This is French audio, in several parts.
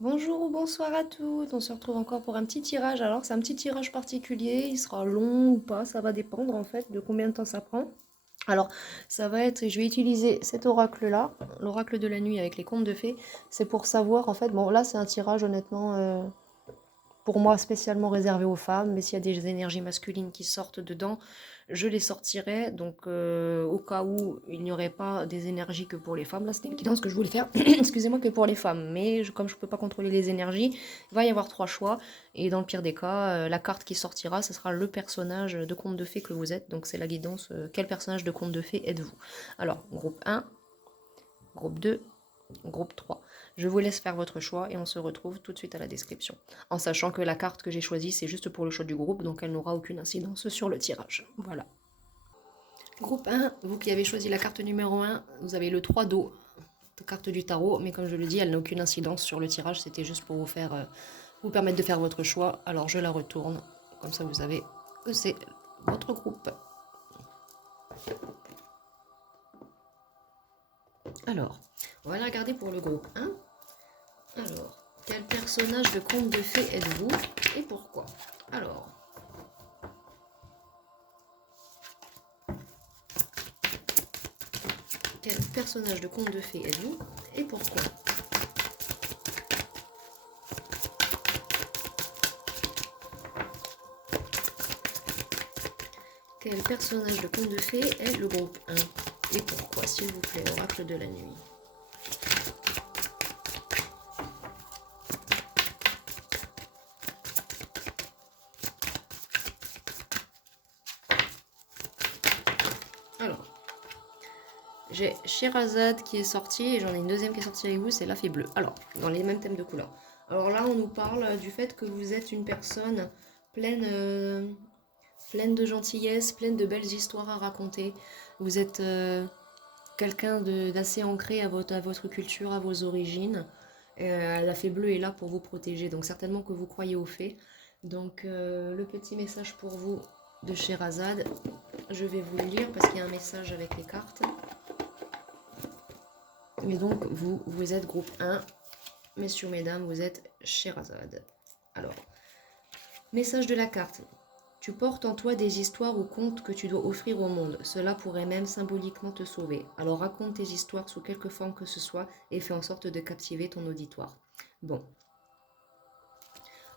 Bonjour ou bonsoir à toutes, on se retrouve encore pour un petit tirage. Alors c'est un petit tirage particulier, il sera long ou pas, ça va dépendre en fait de combien de temps ça prend. Alors ça va être, je vais utiliser cet oracle là, l'oracle de la nuit avec les contes de fées. C'est pour savoir en fait, bon là c'est un tirage honnêtement pour moi spécialement réservé aux femmes, mais s'il y a des énergies masculines qui sortent dedans, je les sortirai. Donc au cas où il n'y aurait pas des énergies que pour les femmes, là c'était une guidance que je voulais faire, excusez-moi, que pour les femmes. Mais comme je ne peux pas contrôler les énergies, il va y avoir trois choix. Et dans le pire des cas, la carte qui sortira, ce sera le personnage de conte de fées que vous êtes. Donc c'est la guidance, quel personnage de conte de fées êtes-vous? Alors, groupe 1, groupe 2, groupe 3. Je vous laisse faire votre choix et on se retrouve tout de suite à la description. En sachant que la carte que j'ai choisie, c'est juste pour le choix du groupe, donc elle n'aura aucune incidence sur le tirage. Voilà. Groupe 1, vous qui avez choisi la carte numéro 1, vous avez le 3 d'eau, carte du tarot, mais comme je le dis, elle n'a aucune incidence sur le tirage, c'était juste pour vous permettre de faire votre choix. Alors je la retourne, comme ça vous savez que c'est votre groupe. Alors, on va la regarder pour le groupe 1. Alors, quel personnage de conte de fées êtes-vous et pourquoi? Alors, quel personnage de conte de fées êtes-vous et pourquoi? Quel personnage de conte de fées est le groupe 1 et pourquoi, s'il vous plaît, oracle de la nuit? Alors, j'ai Sherazade qui est sortie et j'en ai une deuxième qui est sortie avec vous, c'est la fée bleue. Alors, dans les mêmes thèmes de couleurs. Alors là, on nous parle du fait que vous êtes une personne pleine, pleine de gentillesse, pleine de belles histoires à raconter. Vous êtes quelqu'un d'assez ancré à votre culture, à vos origines. La fée bleue est là pour vous protéger, donc certainement que vous croyez aux fées. Donc le petit message pour vous de Sherazade, je vais vous le lire parce qu'il y a un message avec les cartes. Et donc vous êtes groupe 1, messieurs, mesdames, vous êtes Sherazade. Alors, message de la carte. Tu portes en toi des histoires ou contes que tu dois offrir au monde. Cela pourrait même symboliquement te sauver. Alors raconte tes histoires sous quelque forme que ce soit et fais en sorte de captiver ton auditoire. Bon.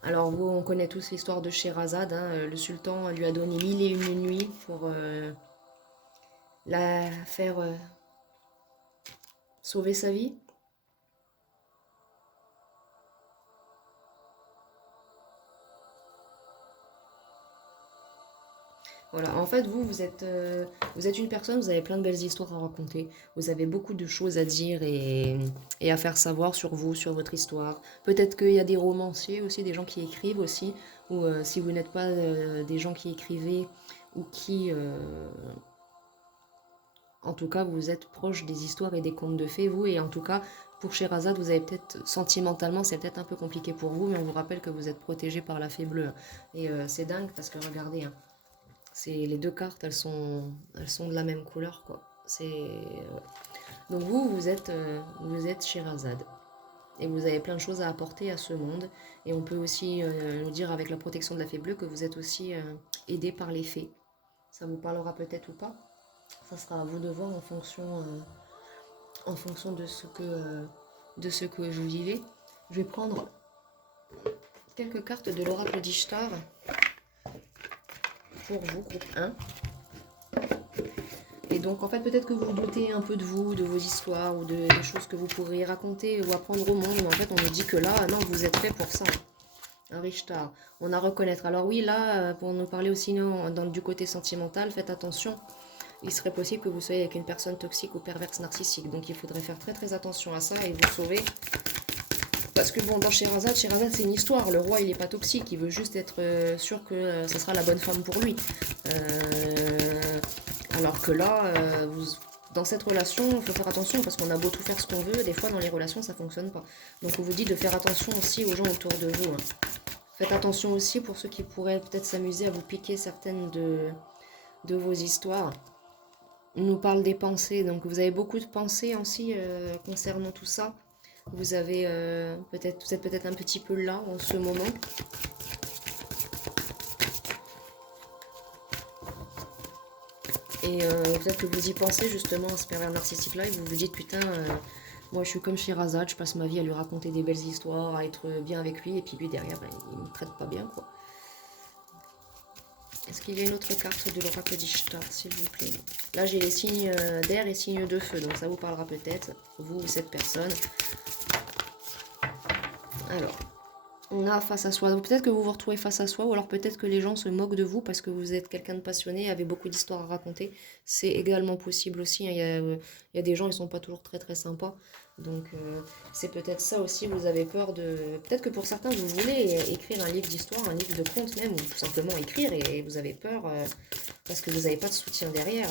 Alors vous, on connaît tous l'histoire de Sherazade. Hein. Le sultan lui a donné 1001 nuits pour la faire sauver sa vie. Voilà, en fait, vous êtes une personne, vous avez plein de belles histoires à raconter, vous avez beaucoup de choses à dire et à faire savoir sur vous, sur votre histoire. Peut-être qu'il y a des romanciers aussi, des gens qui écrivent aussi, ou si vous n'êtes pas des gens qui écrivez ou qui, en tout cas, vous êtes proche des histoires et des contes de fées, vous, et en tout cas, pour Sherazade, vous avez peut-être, sentimentalement, c'est peut-être un peu compliqué pour vous, mais on vous rappelle que vous êtes protégé par la fée bleue. Et c'est dingue parce que regardez, hein, c'est les deux cartes, elles sont de la même couleur, quoi. C'est ouais. Donc vous êtes Sherazade et vous avez plein de choses à apporter à ce monde. Et on peut aussi nous dire avec la protection de la fée bleue que vous êtes aussi aidé par les fées. Ça vous parlera peut-être ou pas. Ça sera à vous de voir en fonction de ce que vous vivez. Je vais prendre quelques cartes de l'oracle d'Ishtar pour vous, groupe 1. Et donc, en fait, peut-être que vous doutez un peu de vous, de vos histoires ou des choses que vous pourriez raconter ou apprendre au monde. Mais en fait, on nous dit que là, non, vous êtes fait pour ça. Un Richter. On a à reconnaître. Alors oui, là, pour nous parler aussi non, du côté sentimental, faites attention. Il serait possible que vous soyez avec une personne toxique ou perverse narcissique. Donc, il faudrait faire très très attention à ça et vous sauver. Parce que bon, dans Sherazade, c'est une histoire. Le roi, il n'est pas toxique. Il veut juste être sûr que ça sera la bonne femme pour lui. Alors que là, dans cette relation, il faut faire attention parce qu'on a beau tout faire ce qu'on veut, des fois dans les relations ça fonctionne pas. Donc on vous dit de faire attention aussi aux gens autour de vous. Hein. Faites attention aussi pour ceux qui pourraient peut-être s'amuser à vous piquer certaines de vos histoires. On nous parle des pensées, donc vous avez beaucoup de pensées aussi concernant tout ça. Vous avez peut-être, vous êtes peut-être un petit peu là en ce moment. Et peut-être que vous y pensez justement à ce pervers narcissique-là et vous vous dites putain, moi je suis comme Sherazade, je passe ma vie à lui raconter des belles histoires, à être bien avec lui et puis lui derrière, ben, il me traite pas bien quoi. Est-ce qu'il y a une autre carte de l'oracle d'Ishtar, s'il vous plaît? Là, j'ai les signes d'air et signes de feu, donc ça vous parlera peut-être, vous ou cette personne. Alors, on a face à soi. Peut-être que vous vous retrouvez face à soi, ou alors peut-être que les gens se moquent de vous parce que vous êtes quelqu'un de passionné, avec beaucoup d'histoires à raconter. C'est également possible aussi, hein. Il y a des gens, ils sont pas toujours très très sympas. Donc c'est peut-être ça aussi, vous avez peur de... Peut-être que pour certains, vous voulez écrire un livre d'histoire, un livre de contes même, ou tout simplement écrire, et vous avez peur parce que vous n'avez pas de soutien derrière.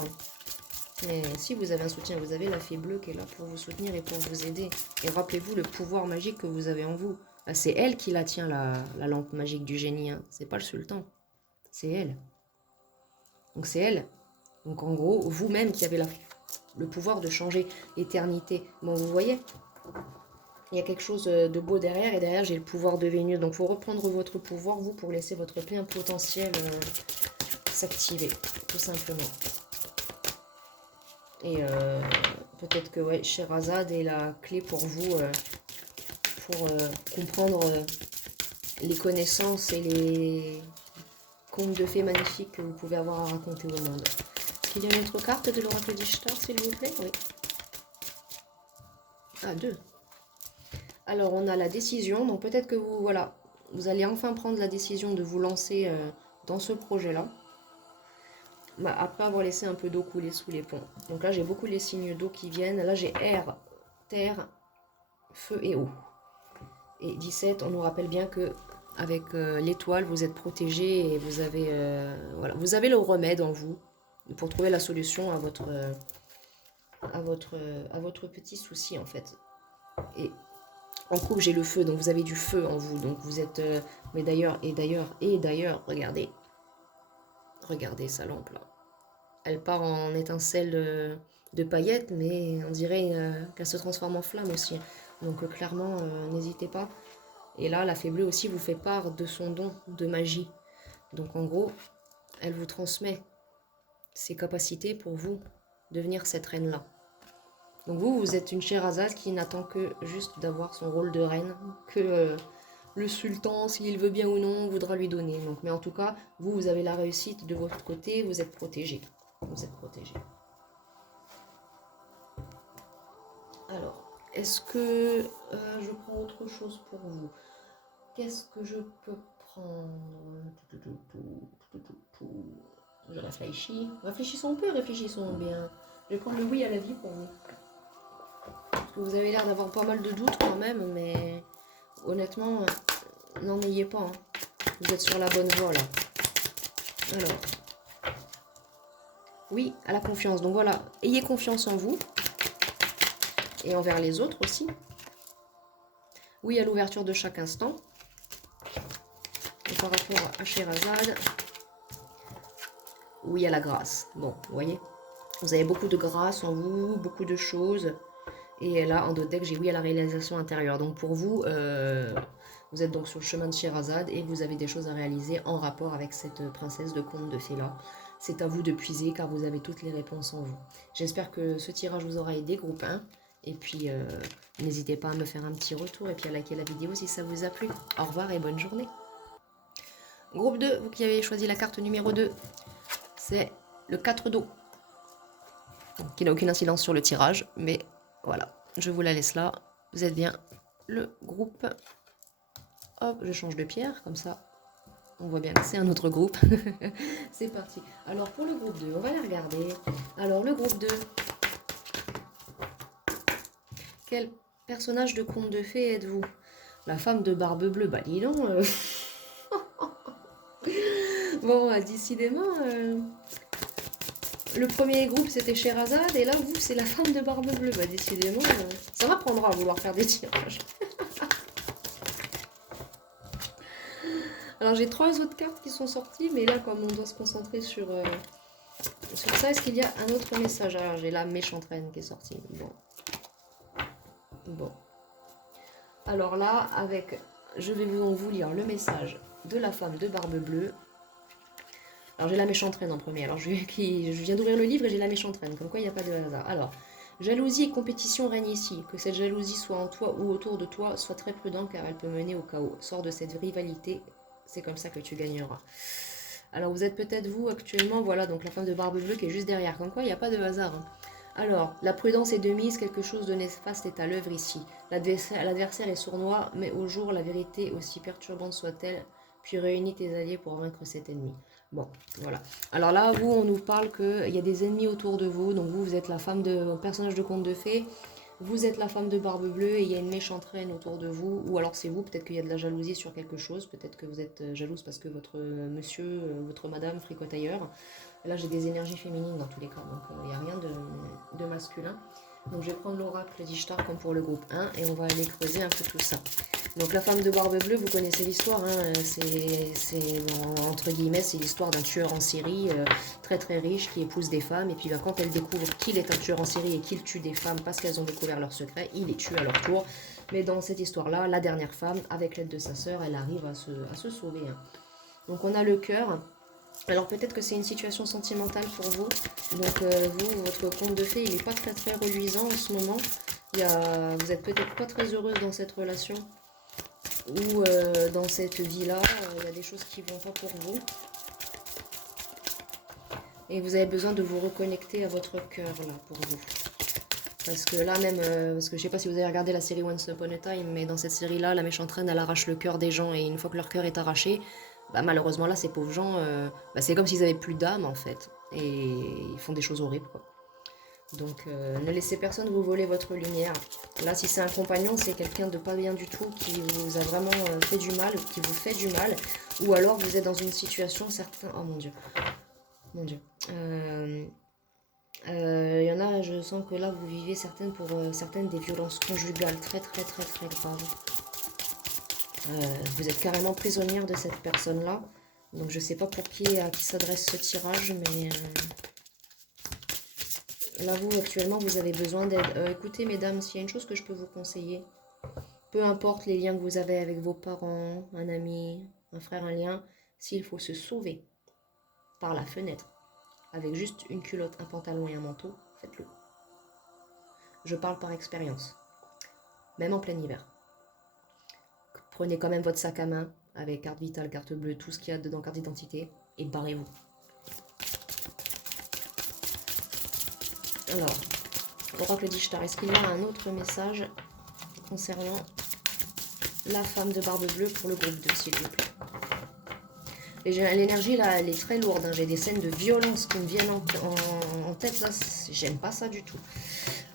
Mais si vous avez un soutien, vous avez la fée bleue qui est là pour vous soutenir et pour vous aider. Et rappelez-vous le pouvoir magique que vous avez en vous. C'est elle qui la tient, la lampe magique du génie. Hein. C'est pas le sultan. C'est elle. Donc c'est elle. Donc en gros, vous-même qui avez le pouvoir de changer l'éternité. Bon, vous voyez, il y a quelque chose de beau derrière. Et derrière, j'ai le pouvoir de Vénus. Donc il faut reprendre votre pouvoir, vous, pour laisser votre plein potentiel s'activer. Tout simplement. Et peut-être que ouais, Sherazade est la clé pour vous, pour comprendre les connaissances et les contes de fées magnifiques que vous pouvez avoir à raconter au monde. Est-ce qu'il y a une autre carte de l'oracle d'Ishtar, s'il vous plaît? Oui. Ah, deux. Alors, on a la décision. Donc, peut-être que vous, voilà, vous allez enfin prendre la décision de vous lancer dans ce projet-là. Bah, après avoir laissé un peu d'eau couler sous les ponts. Donc là, j'ai beaucoup les signes d'eau qui viennent. Là, j'ai air, terre, feu et eau. Et 17, on nous rappelle bien que avec l'étoile, vous êtes protégé et vous avez, voilà, vous avez le remède en vous pour trouver la solution à votre petit souci en fait. Et en couple, j'ai le feu, donc vous avez du feu en vous. Donc vous êtes, mais d'ailleurs, regardez, regardez sa lampe là. Elle part en étincelle de paillettes, mais on dirait qu'elle se transforme en flamme aussi. Donc clairement, n'hésitez pas. Et là, la fée bleue aussi vous fait part de son don de magie. Donc en gros, elle vous transmet ses capacités pour vous devenir cette reine-là. Donc vous, vous êtes une Sherazade qui n'attend que juste d'avoir son rôle de reine, que le sultan, s'il veut bien ou non, voudra lui donner. Donc, mais en tout cas, vous, vous avez la réussite de votre côté, vous êtes protégé. Vous êtes protégé. Alors, est-ce que je prends autre chose pour vous? Qu'est-ce que je peux prendre? Je réfléchis. Réfléchissons peu, réfléchissons bien. Je vais prendre le oui à la vie pour vous. Parce que vous avez l'air d'avoir pas mal de doutes quand même, mais honnêtement, n'en ayez pas. Hein. Vous êtes sur la bonne voie là. Alors, oui à la confiance. Donc voilà, ayez confiance en vous et envers les autres aussi. Oui à l'ouverture de chaque instant. Et par rapport à Sherazade, oui à la grâce. Bon, vous voyez, vous avez beaucoup de grâce en vous, beaucoup de choses. Et là, en d'autres decks, j'ai oui à la réalisation intérieure. Donc pour vous, vous êtes donc sur le chemin de Sherazade et vous avez des choses à réaliser en rapport avec cette princesse de conte de fées là. C'est à vous de puiser car vous avez toutes les réponses en vous. J'espère que ce tirage vous aura aidé, groupe 1. Et puis, n'hésitez pas à me faire un petit retour et puis à liker la vidéo si ça vous a plu. Au revoir et bonne journée. Groupe 2, vous qui avez choisi la carte numéro 2, c'est le 4 d'eau. Qui n'a aucune incidence sur le tirage, mais voilà, je vous la laisse là. Vous êtes bien le groupe. Hop, je change de pierre, comme ça, on voit bien que c'est un autre groupe. C'est parti. Alors, pour le groupe 2, on va la regarder. Alors, le groupe 2. Quel personnage de conte de fées êtes-vous? La femme de barbe bleue, bah dis donc. Bon, décidément... Le premier groupe c'était Sherazade et là vous c'est la femme de barbe bleue. Bah décidément, ça m'apprendra à vouloir faire des tirages. Alors j'ai 3 autres cartes qui sont sorties, mais là comme on doit se concentrer sur ça, est-ce qu'il y a un autre message? Alors j'ai la méchante reine qui est sortie. Bon. Alors là, je vais vous lire le message de la femme de barbe bleue. Alors j'ai la méchante reine en premier. Alors je viens d'ouvrir le livre et j'ai la méchante reine, comme quoi il n'y a pas de hasard. Alors, jalousie et compétition règnent ici. Que cette jalousie soit en toi ou autour de toi, sois très prudent car elle peut mener au chaos. Sors de cette rivalité, c'est comme ça que tu gagneras. Alors vous êtes peut-être vous actuellement, voilà, donc la femme de barbe bleue qui est juste derrière. Comme quoi il n'y a pas de hasard. Hein. Alors, la prudence est de mise, quelque chose de néfaste est à l'œuvre ici. L'adversaire est sournois, mais au jour, la vérité, aussi perturbante soit-elle, puis réunis tes alliés pour vaincre cet ennemi. Bon, voilà. Alors là, vous, on nous parle qu'il y a des ennemis autour de vous, donc vous êtes la femme de personnage de conte de fées, vous êtes la femme de barbe bleue et il y a une méchante reine autour de vous, ou alors c'est vous, peut-être qu'il y a de la jalousie sur quelque chose, peut-être que vous êtes jalouse parce que votre monsieur, votre madame fricote ailleurs. Là, j'ai des énergies féminines dans tous les cas, donc il n'y a rien de masculin. Donc je vais prendre l'oracle d'Ishtar comme pour le groupe 1 et on va aller creuser un peu tout ça. Donc la femme de barbe bleue, vous connaissez l'histoire, hein, entre guillemets, c'est l'histoire d'un tueur en série très très riche qui épouse des femmes et puis quand elle découvre qu'il est un tueur en série et qu'il tue des femmes parce qu'elles ont découvert leur secret, il les tue à leur tour. Mais dans cette histoire-là, la dernière femme, avec l'aide de sa sœur, elle arrive à se sauver. Hein. Donc on a le cœur. Alors peut-être que c'est une situation sentimentale pour vous. Donc vous, votre conte de fées, il n'est pas très très reluisant en ce moment. Vous n'êtes peut-être pas très heureuse dans cette relation ou dans cette vie-là. Il y a des choses qui ne vont pas pour vous. Et vous avez besoin de vous reconnecter à votre cœur là pour vous. Parce que là même, parce que je sais pas si vous avez regardé la série Once Upon a Time, mais dans cette série-là, la méchante reine, elle arrache le cœur des gens. Et une fois que leur cœur est arraché, bah, malheureusement là, ces pauvres gens, bah, c'est comme s'ils avaient plus d'âme en fait. Et ils font des choses horribles quoi. Donc ne laissez personne vous voler votre lumière. Là, si c'est un compagnon, c'est quelqu'un de pas bien du tout qui vous a vraiment fait du mal, qui vous fait du mal. Ou alors vous êtes dans une situation, certains... Oh mon Dieu. Mon Dieu. Il y en a, je sens que là, vous vivez certaines des violences conjugales très très très très graves. Vous êtes carrément prisonnière de cette personne-là. Donc je sais pas pour à qui s'adresse ce tirage, mais là vous actuellement vous avez besoin d'aide. Écoutez mesdames, s'il y a une chose que je peux vous conseiller, peu importe les liens que vous avez avec vos parents, un ami, un frère, un lien, s'il faut se sauver par la fenêtre, avec juste une culotte, un pantalon et un manteau, faites-le. Je parle par expérience, même en plein hiver. Prenez quand même votre sac à main avec carte vitale, carte bleue, tout ce qu'il y a dedans, carte d'identité, et barrez-vous. Alors, Oracle d'Ishtar, est-ce qu'il y a un autre message concernant la femme de barbe bleue pour le groupe 2, s'il vous plaît? L'énergie là, elle est très lourde. Hein. J'ai des scènes de violence qui me viennent en tête. Là, j'aime pas ça du tout.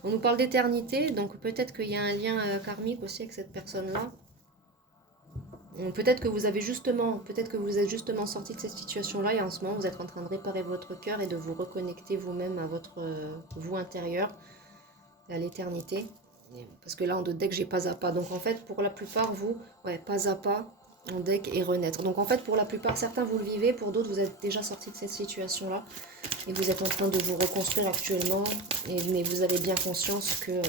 On nous parle d'éternité, donc peut-être qu'il y a un lien karmique aussi avec cette personne-là. Peut-être que vous êtes justement sorti de cette situation-là et en ce moment vous êtes en train de réparer votre cœur et de vous reconnecter vous-même à votre vous intérieur, à l'éternité. Parce que là, en deck, j'ai pas à pas. Donc en fait, pour la plupart, vous, ouais, pas à pas, en deck et renaître. Donc en fait, pour la plupart, certains vous le vivez, pour d'autres, vous êtes déjà sorti de cette situation-là et vous êtes en train de vous reconstruire actuellement. Mais vous avez bien conscience que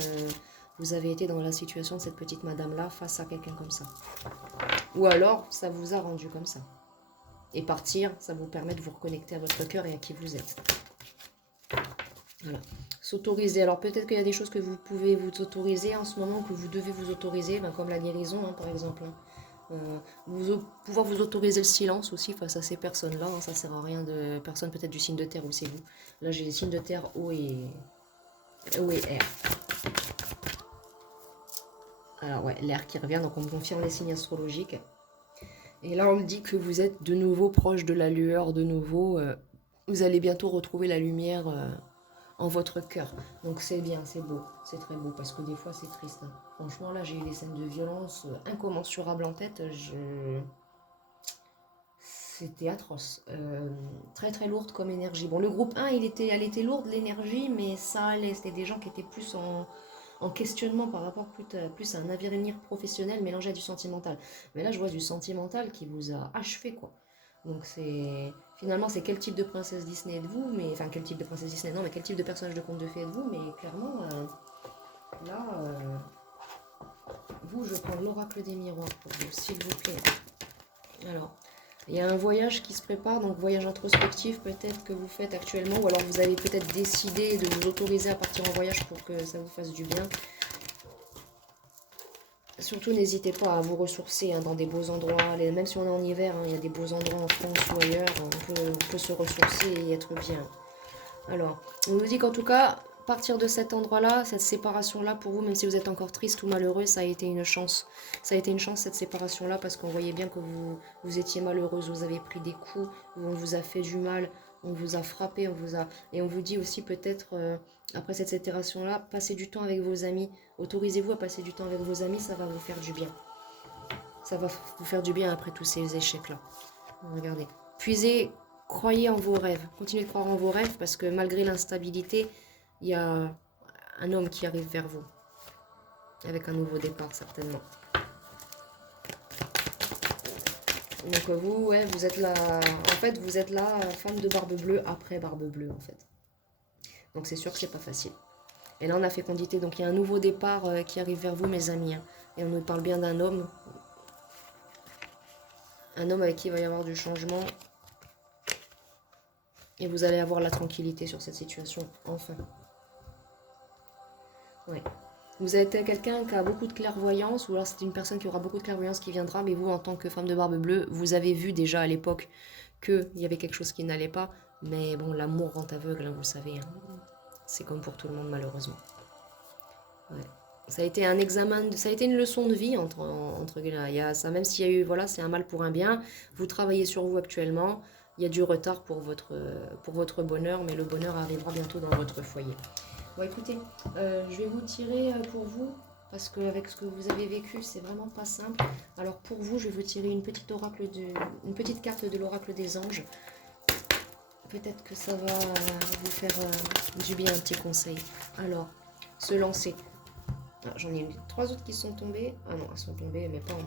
vous avez été dans la situation de cette petite madame-là face à quelqu'un comme ça. Ou alors, ça vous a rendu comme ça. Et partir, ça vous permet de vous reconnecter à votre cœur et à qui vous êtes. Voilà. S'autoriser. Alors peut-être qu'il y a des choses que vous pouvez vous autoriser en ce moment, que vous devez vous autoriser, ben, comme la guérison hein, par exemple. Pouvoir vous autoriser le silence aussi face à ces personnes-là. Hein, ça sert à rien de personne peut-être du signe de terre ou c'est vous. Là j'ai les signes de terre eau et air. Alors ouais, l'air qui revient, donc on me confirme les signes astrologiques. Et là on me dit que vous êtes de nouveau proche de la lueur, de nouveau. Vous allez bientôt retrouver la lumière en votre cœur. Donc c'est bien, c'est beau, c'est très beau, parce que des fois c'est triste. Hein. Franchement là j'ai eu des scènes de violence incommensurables en tête. C'était atroce. Très très lourde comme énergie. Bon le groupe 1 elle était lourde l'énergie, mais ça allait. C'était des gens qui étaient plus en questionnement par rapport plus à un avenir professionnel mélangé à du sentimental. Mais là je vois du sentimental qui vous a achevé quoi. Donc finalement c'est quel type de princesse Disney êtes-vous, mais enfin quel type de princesse Disney non mais quel type de personnage de conte de fées êtes-vous, mais clairement là vous, je prends l'oracle des miroirs pour vous, s'il vous plaît. Alors, il y a un voyage qui se prépare, donc voyage introspectif peut-être que vous faites actuellement, ou alors vous avez peut-être décidé de vous autoriser à partir en voyage pour que ça vous fasse du bien. Surtout, n'hésitez pas à vous ressourcer hein, dans des beaux endroits, même si on est en hiver, hein, il y a des beaux endroits en France ou ailleurs, on peut se ressourcer et être bien. Alors, on nous dit qu'en tout cas, partir de cet endroit-là, cette séparation-là, pour vous, même si vous êtes encore triste ou malheureux, ça a été une chance. Ça a été une chance, cette séparation-là, parce qu'on voyait bien que vous étiez malheureuse, vous avez pris des coups, on vous a fait du mal, on vous a frappé, et on vous dit aussi peut-être, après cette séparation-là, passez du temps avec vos amis. Autorisez-vous à passer du temps avec vos amis, ça va vous faire du bien. Ça va vous faire du bien après tous ces échecs-là. Regardez. Puisez, croyez en vos rêves. Continuez de croire en vos rêves parce que malgré l'instabilité, il y a un homme qui arrive vers vous. Avec un nouveau départ, certainement. Donc vous, ouais, vous êtes là. En fait, vous êtes là, femme de barbe bleue après barbe bleue, en fait. Donc c'est sûr que c'est pas facile. Et là, on a fécondité. Donc il y a un nouveau départ qui arrive vers vous, mes amis. Hein. Et on nous parle bien d'un homme. Un homme avec qui il va y avoir du changement. Et vous allez avoir la tranquillité sur cette situation, enfin. Ouais. Vous êtes quelqu'un qui a beaucoup de clairvoyance, ou alors c'est une personne qui aura beaucoup de clairvoyance qui viendra, mais vous, en tant que femme de barbe bleue, vous avez vu déjà à l'époque qu'il y avait quelque chose qui n'allait pas. Mais bon, l'amour rend aveugle, hein, vous le savez. Hein. C'est comme pour tout le monde, malheureusement. Ouais. Ça a été un examen, ça a été une leçon de vie entre guillemets. Il y a ça, même s'il y a eu, voilà, c'est un mal pour un bien. Vous travaillez sur vous actuellement. Il y a du retard pour votre bonheur, mais le bonheur arrivera bientôt dans votre foyer. Bon, écoutez, je vais vous tirer pour vous, parce qu'avec ce que vous avez vécu, c'est vraiment pas simple. Alors pour vous, je vais vous tirer une petite carte de l'oracle des anges. Peut-être que ça va vous faire du bien, un petit conseil. Alors, se lancer. Ah, j'en ai eu 3 autres qui sont tombées. Ah non, elles sont tombées, mais pas en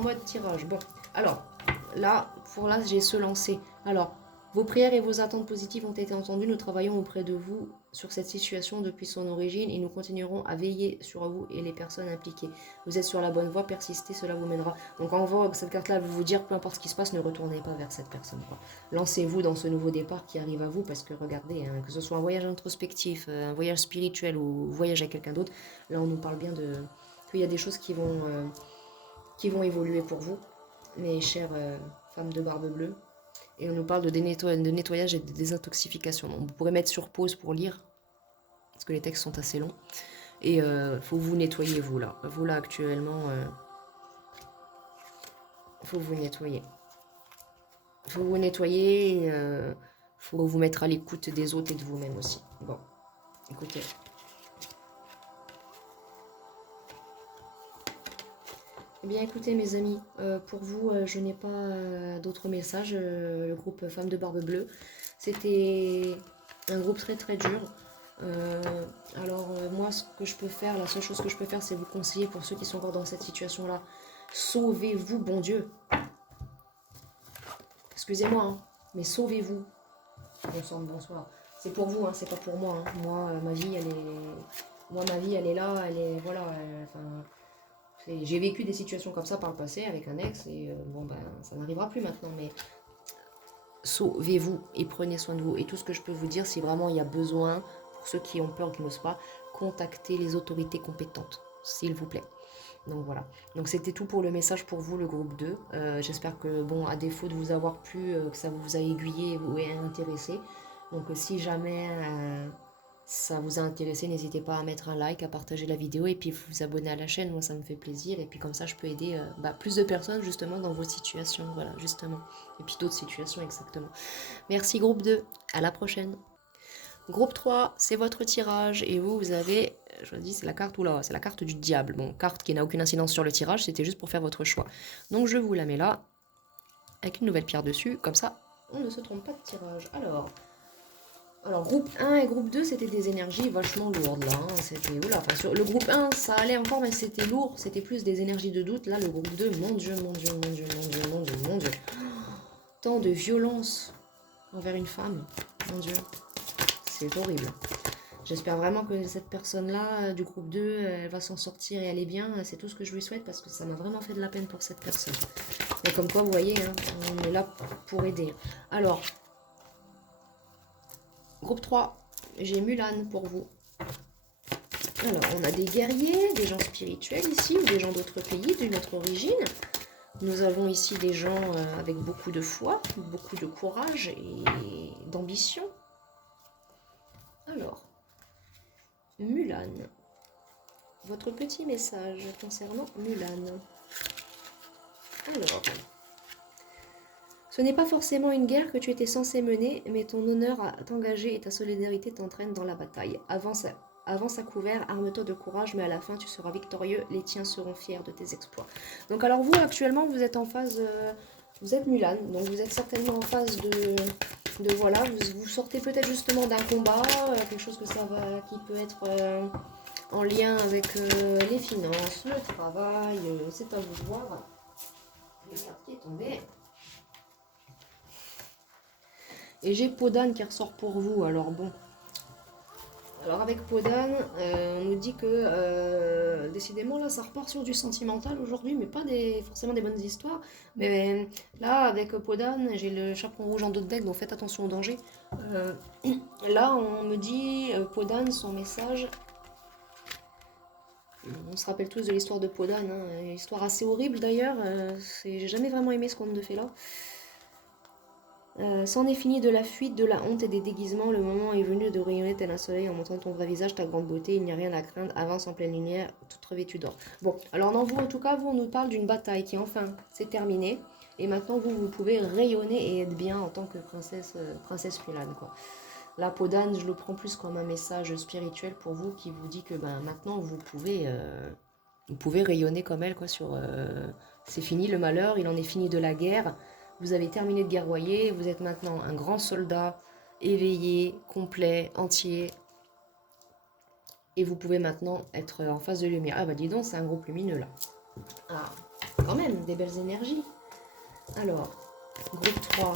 mode tirage. Bon, alors, là, j'ai se lancer. Alors, vos prières et vos attentes positives ont été entendues. Nous travaillons auprès de vous sur cette situation depuis son origine et nous continuerons à veiller sur vous et les personnes impliquées. Vous êtes sur la bonne voie, persistez, cela vous mènera. Donc en voit cette carte-là, vous dire, peu importe ce qui se passe, ne retournez pas vers cette personne. Lancez-vous dans ce nouveau départ qui arrive à vous parce que regardez, hein, que ce soit un voyage introspectif, un voyage spirituel ou voyage avec quelqu'un d'autre, là on nous parle bien qu'il y a des choses qui vont évoluer pour vous, mes chères femmes de barbe bleue. Et on nous parle de nettoyage et de désintoxification. Donc, vous pourrez mettre sur pause pour lire, parce que les textes sont assez longs. Et faut vous nettoyer, vous là. Vous là, actuellement, faut vous nettoyer. Faut vous nettoyer, faut vous mettre à l'écoute des autres et de vous-même aussi. Bon, écoutez. Eh bien écoutez mes amis, pour vous je n'ai pas d'autres messages, le groupe Femmes de Barbe Bleue, c'était un groupe très très dur, alors moi ce que je peux faire, la seule chose que je peux faire c'est vous conseiller pour ceux qui sont encore dans cette situation là, sauvez-vous bon Dieu, excusez-moi hein, mais sauvez-vous, bonsoir, c'est pour vous, hein, c'est pas pour moi, hein. Moi ma vie elle est là, elle est, voilà, enfin... J'ai vécu des situations comme ça par le passé avec un ex et bon ben ça n'arrivera plus maintenant, mais sauvez-vous et prenez soin de vous. Et tout ce que je peux vous dire, si vraiment il y a besoin, pour ceux qui ont peur, qui n'osent pas, contactez les autorités compétentes, s'il vous plaît. Donc voilà, donc c'était tout pour le message pour vous, le groupe 2. J'espère que, bon, à défaut de vous avoir plu, que ça vous a aiguillé ou intéressé. Donc si jamais ça vous a intéressé, n'hésitez pas à mettre un like, à partager la vidéo et puis vous abonner à la chaîne, moi ça me fait plaisir. Et puis comme ça je peux aider plus de personnes justement dans vos situations, voilà, justement. Et puis d'autres situations exactement. Merci groupe 2, à la prochaine. Groupe 3, c'est votre tirage et vous avez, je vous dis, c'est la carte, oula, c'est la carte du diable. Bon, carte qui n'a aucune incidence sur le tirage, c'était juste pour faire votre choix. Donc je vous la mets là, avec une nouvelle pierre dessus, comme ça on ne se trompe pas de tirage. Alors, groupe 1 et groupe 2, c'était des énergies vachement lourdes, là. Hein. C'était, oula, enfin, sur le groupe 1, ça allait encore, mais c'était lourd. C'était plus des énergies de doute. Là, le groupe 2, mon Dieu, mon Dieu, mon Dieu, mon Dieu, mon Dieu, mon Dieu. Tant de violence envers une femme. Mon Dieu, c'est horrible. J'espère vraiment que cette personne-là, du groupe 2, elle va s'en sortir et elle est bien. C'est tout ce que je lui souhaite parce que ça m'a vraiment fait de la peine pour cette personne. Mais comme quoi, vous voyez, hein, on est là pour aider. Alors, groupe 3, j'ai Mulan pour vous. Alors, on a des guerriers, des gens spirituels ici, ou des gens d'autres pays, d'une autre origine. Nous avons ici des gens avec beaucoup de foi, beaucoup de courage et d'ambition. Alors, Mulan. Votre petit message concernant Mulan. Alors, ce n'est pas forcément une guerre que tu étais censé mener, mais ton honneur à t'engager et ta solidarité t'entraînent dans la bataille. Avance à couvert, arme-toi de courage, mais à la fin tu seras victorieux, les tiens seront fiers de tes exploits. Donc alors vous, actuellement, vous êtes en phase... vous êtes Mulan, donc vous êtes certainement en phase de voilà, vous sortez peut-être justement d'un combat, quelque chose que ça va, qui peut être en lien avec les finances, le travail, c'est à vous de voir. Le carte qui est tombé. Et j'ai Podane qui ressort pour vous, alors bon. Alors avec Podane, on nous dit que décidément là ça repart sur du sentimental aujourd'hui, mais pas forcément des bonnes histoires. Mais là avec Podane, j'ai le chaperon rouge en dos de deck, donc faites attention au danger. Là on me dit, Podane, son message... On se rappelle tous de l'histoire de Podane, hein, une histoire assez horrible d'ailleurs, j'ai jamais vraiment aimé ce conte de fées là. C'en est fini de la fuite, de la honte et des déguisements. Le moment est venu de rayonner tel un soleil en montrant ton vrai visage, ta grande beauté. Il n'y a rien à craindre. Avance en pleine lumière, toute revêtue d'or. Bon, alors non, vous, en tout cas, vous, on nous parle d'une bataille qui enfin s'est terminée. Et maintenant, vous pouvez rayonner et être bien en tant que princesse Mulan, quoi. La Podane, je le prends plus comme un message spirituel pour vous qui vous dit que ben, maintenant, vous pouvez rayonner comme elle, quoi. C'est fini le malheur, il en est fini de la guerre. Vous avez terminé de guerroyer, vous êtes maintenant un grand soldat, éveillé, complet, entier. Et vous pouvez maintenant être en face de lumière. Ah bah dis donc, c'est un groupe lumineux là. Ah, quand même, des belles énergies. Alors, groupe 3,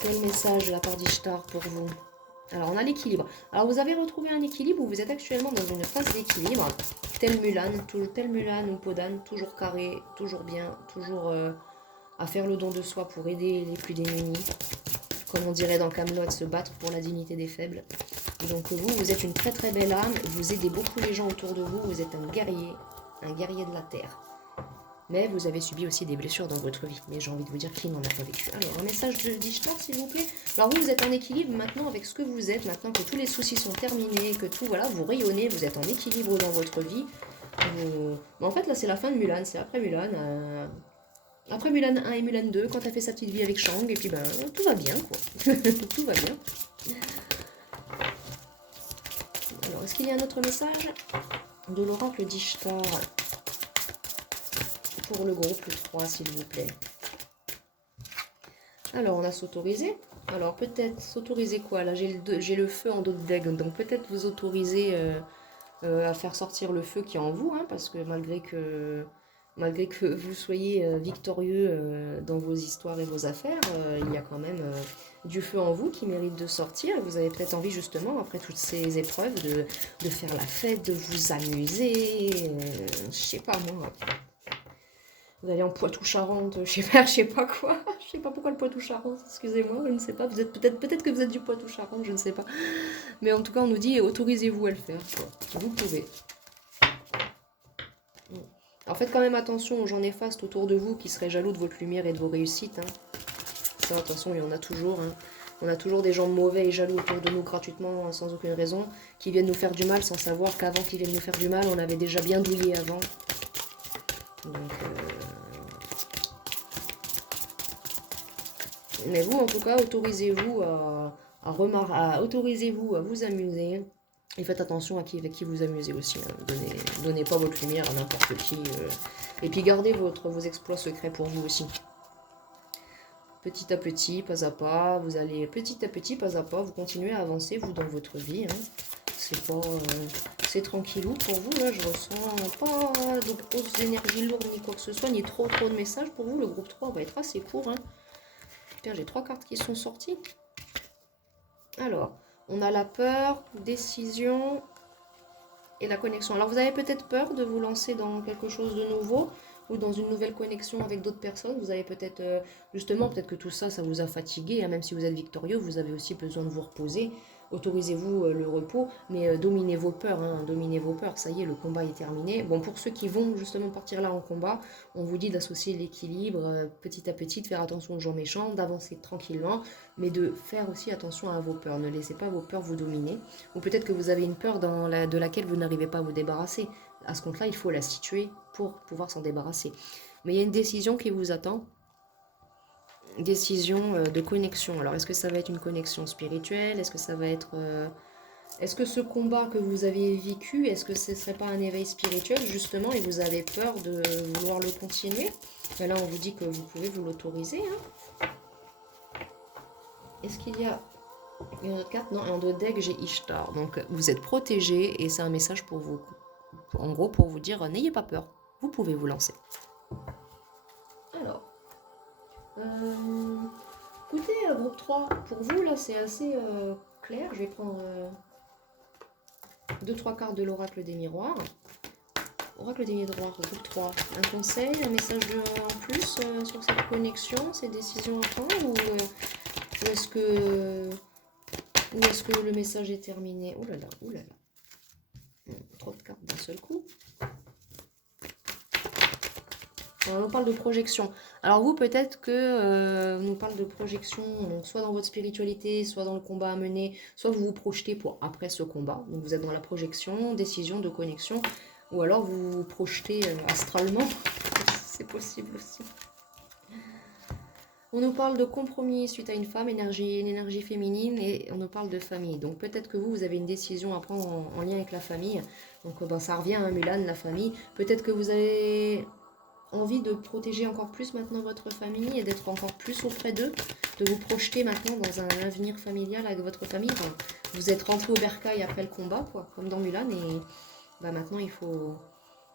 quel message de la part d'Ishtar pour vous? Alors, on a l'équilibre. Alors, vous avez retrouvé un équilibre où vous êtes actuellement dans une phase d'équilibre. Tel Mulan ou Podane, toujours carré, toujours bien, toujours... à faire le don de soi pour aider les plus démunis, comme on dirait dans Camelot, se battre pour la dignité des faibles. Donc vous êtes une très très belle âme, vous aidez beaucoup les gens autour de vous, vous êtes un guerrier de la terre. Mais vous avez subi aussi des blessures dans votre vie, mais j'ai envie de vous dire qui n'en a pas vécu. Alors un message d'Ishtar s'il vous plaît. Alors vous êtes en équilibre maintenant avec ce que vous êtes, maintenant que tous les soucis sont terminés, que tout, voilà, vous rayonnez, vous êtes en équilibre dans votre vie. Mais en fait là c'est la fin de Mulan, c'est après Mulan. Après Mulan 1 et Mulan 2, quand elle fait sa petite vie avec Shang, et puis ben, tout va bien, quoi. Tout va bien. Alors, est-ce qu'il y a un autre message de l'oracle d'Ishtar pour le groupe 3, s'il vous plaît? Alors, on a s'autoriser. Alors, peut-être s'autoriser quoi? Là, j'ai le feu en dos de deck, donc peut-être vous autoriser à faire sortir le feu qui est en vous, hein, parce que malgré que vous soyez victorieux dans vos histoires et vos affaires, il y a quand même du feu en vous qui mérite de sortir. Vous avez peut-être envie justement, après toutes ces épreuves, de faire la fête, de vous amuser, je sais pas moi. Vous allez en Poitou-Charentes, je sais pas quoi. Je sais pas pourquoi le Poitou-Charentes, excusez-moi, je ne sais pas. Vous êtes peut-être que vous êtes du Poitou-Charentes, je ne sais pas. Mais en tout cas, on nous dit autorisez-vous à le faire, quoi. Vous pouvez. Alors faites quand même attention aux gens néfastes autour de vous qui seraient jaloux de votre lumière et de vos réussites. Hein. Ça, attention, il y en a toujours. Hein. On a toujours des gens mauvais et jaloux autour de nous gratuitement, sans aucune raison, qui viennent nous faire du mal sans savoir qu'avant qu'ils viennent nous faire du mal, on avait déjà bien douillé avant. Donc, mais vous, en tout cas, autorisez-vous autorisez-vous à vous amuser. Et faites attention à avec qui vous amusez aussi. Hein. Donnez pas votre lumière à n'importe qui. Et puis gardez vos exploits secrets pour vous aussi. Petit à petit, pas à pas, vous allez petit à petit, pas à pas, vous continuez à avancer, vous, dans votre vie. Hein. C'est pas... c'est tranquillou pour vous, là, je ressens pas de grosses énergies lourdes ni quoi que ce soit, ni trop de messages pour vous. Le groupe 3 va être assez court. Hein. J'ai 3 cartes qui sont sorties. Alors, On a la peur, décision et la connexion. Alors vous avez peut-être peur de vous lancer dans quelque chose de nouveau ou dans une nouvelle connexion avec d'autres personnes. Vous avez peut-être, justement, peut-être que tout ça, ça vous a fatigué, hein. Même si vous êtes victorieux, vous avez aussi besoin de vous reposer. Autorisez-vous le repos, mais dominez vos peurs, hein, dominez vos peurs. Ça y est, le combat est terminé. Bon, pour ceux qui vont justement partir là en combat, on vous dit d'associer l'équilibre petit à petit, de faire attention aux gens méchants, d'avancer tranquillement, mais de faire aussi attention à vos peurs. Ne laissez pas vos peurs vous dominer. Ou peut-être que vous avez une peur de laquelle vous n'arrivez pas à vous débarrasser. À ce compte-là, il faut la situer pour pouvoir s'en débarrasser. Mais il y a une décision qui vous attend. Décision de connexion. Alors, est-ce que ça va être une connexion spirituelle? Est-ce que ça va être... Est-ce que ce combat que vous avez vécu, est-ce que ce ne serait pas un éveil spirituel, justement, et vous avez peur de vouloir le continuer? Et là, on vous dit que vous pouvez vous l'autoriser. Hein. Est-ce qu'il y a une autre carte? Non, en deux decks, j'ai Ishtar. Donc, vous êtes protégé, et c'est un message pour vous. En gros, pour vous dire, n'ayez pas peur. Vous pouvez vous lancer. Alors... écoutez, groupe 3, pour vous, là, c'est assez clair. Je vais prendre 2-3 cartes de l'oracle des miroirs. Oracle des miroirs, groupe 3. Un conseil, un message en plus sur cette connexion, ces décisions à prendre ou est-ce que le message est terminé? Ouh là là, ouh là là. Trop de cartes d'un seul coup. On parle de projection. Alors vous, peut-être que on nous parle de projection, donc soit dans votre spiritualité, soit dans le combat à mener, soit vous vous projetez pour après ce combat. Donc vous êtes dans la projection, décision de connexion, ou alors vous vous projetez astralement. C'est possible aussi. On nous parle de compromis suite à une femme, une énergie féminine, et on nous parle de famille. Donc peut-être que vous avez une décision à prendre en lien avec la famille. Donc ça revient à Mulan, la famille. Peut-être que vous avez envie de protéger encore plus maintenant votre famille et d'être encore plus auprès d'eux, de vous projeter maintenant dans un avenir familial avec votre famille. Enfin, vous êtes rentré au bercail après le combat, quoi, comme dans Mulan, et bah, maintenant il faut...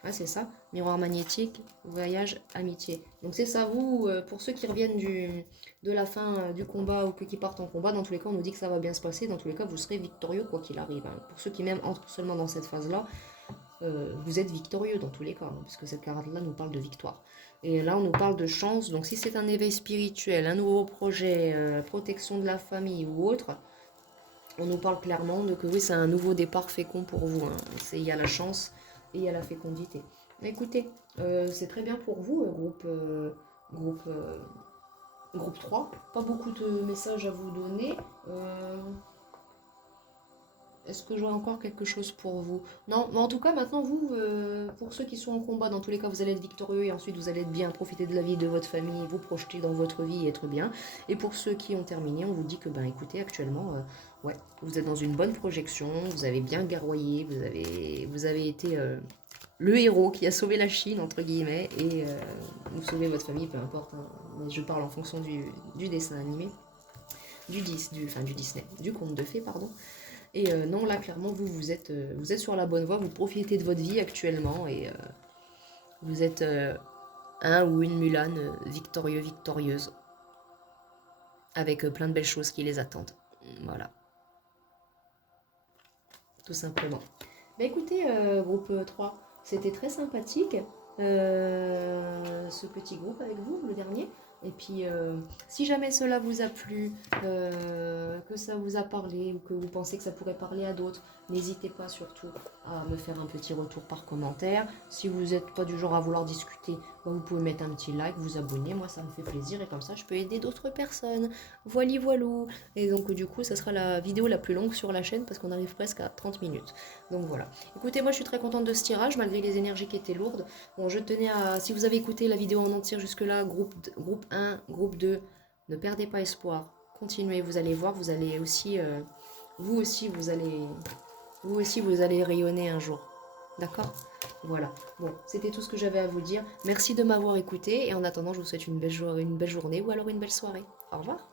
Ah, c'est ça, miroir magnétique, voyage, amitié. Donc c'est ça, vous, pour ceux qui reviennent de la fin du combat ou qui partent en combat, dans tous les cas on nous dit que ça va bien se passer, dans tous les cas vous serez victorieux quoi qu'il arrive. Hein. Pour ceux qui même entrent seulement dans cette phase-là, vous êtes victorieux dans tous les cas, hein, parce que cette carte-là nous parle de victoire. Et là, on nous parle de chance. Donc, si c'est un éveil spirituel, un nouveau projet, protection de la famille ou autre, on nous parle clairement de que oui, c'est un nouveau départ fécond pour vous. Hein. Il y a la chance et il y a la fécondité. Mais écoutez, c'est très bien pour vous, groupe 3. Pas beaucoup de messages à vous donner. Est-ce que j'aurai encore quelque chose pour vous? Non, mais en tout cas, maintenant, vous, pour ceux qui sont en combat, dans tous les cas, vous allez être victorieux et ensuite vous allez être bien, profiter de la vie de votre famille, vous projeter dans votre vie et être bien. Et pour ceux qui ont terminé, on vous dit que, ben écoutez, actuellement, ouais, vous êtes dans une bonne projection, vous avez bien garroyé, vous avez été le héros qui a sauvé la Chine, entre guillemets, et vous sauvez votre famille, peu importe, hein, mais je parle en fonction du dessin animé, du Disney, du conte de fées, pardon. Et non, là, clairement, vous êtes sur la bonne voie, vous profitez de votre vie actuellement et vous êtes un ou une Mulan victorieux, victorieuse, avec plein de belles choses qui les attendent. Voilà. Tout simplement. Bah écoutez, groupe 3, c'était très sympathique, ce petit groupe avec vous, le dernier. Et puis, si jamais cela vous a plu, que ça vous a parlé ou que vous pensez que ça pourrait parler à d'autres, n'hésitez pas surtout à me faire un petit retour par commentaire. Si vous n'êtes pas du genre à vouloir discuter, bah, vous pouvez mettre un petit like, vous abonner. Moi, ça me fait plaisir et comme ça, je peux aider d'autres personnes. Voili voilou. Et donc, du coup, ça sera la vidéo la plus longue sur la chaîne parce qu'on arrive presque à 30 minutes. Donc voilà. Écoutez, moi, je suis très contente de ce tirage malgré les énergies qui étaient lourdes. Bon, je tenais à... Si vous avez écouté la vidéo en entier jusque-là, groupe 1, groupe 2, ne perdez pas espoir. Continuez, vous allez voir, vous allez aussi... vous aussi, vous allez rayonner un jour. D'accord? Voilà. Bon, c'était tout ce que j'avais à vous dire. Merci de m'avoir écouté et en attendant, je vous souhaite une belle journée ou alors une belle soirée. Au revoir.